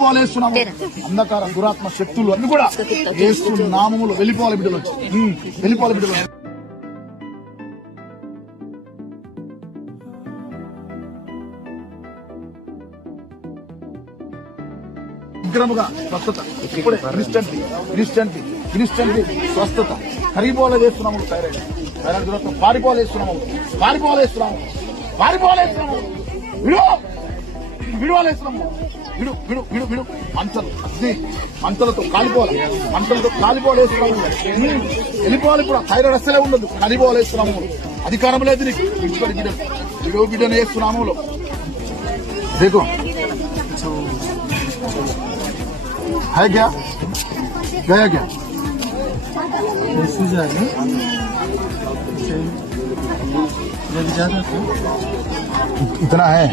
వెళ్ళిపోలేస్తున్నాము. అంధకార దురాత్మ శక్తులు అన్ని కూడా యేసు నామములో వెళ్ళిపోవాలి బిడ్డలు వచ్చి వెళ్ళిపోవాలి బిడ్డలు. విగ్రహముగా స్వస్థత ఇప్పుడే ఇన్స్టెంట్లీ స్వస్థత కరిగిపోలే చేస్తున్నాము. థైరాయిడ్ దురాత్మ పారిపోలేస్తున్నాము. విడువలేస్తున్నాము. విడు విడు విడు విడు మంటలతో కాలిపోలేస్తున్నాము. వెళ్ళిపోవాలి కూడా. థైరాయిడ్ అస్సలే ఉండదు. కాలిపోలేస్తున్నాము. అధికారం లేదు నీకు. బిడ్డను వేస్తున్నాము. देखो है क्या गया क्या इतना है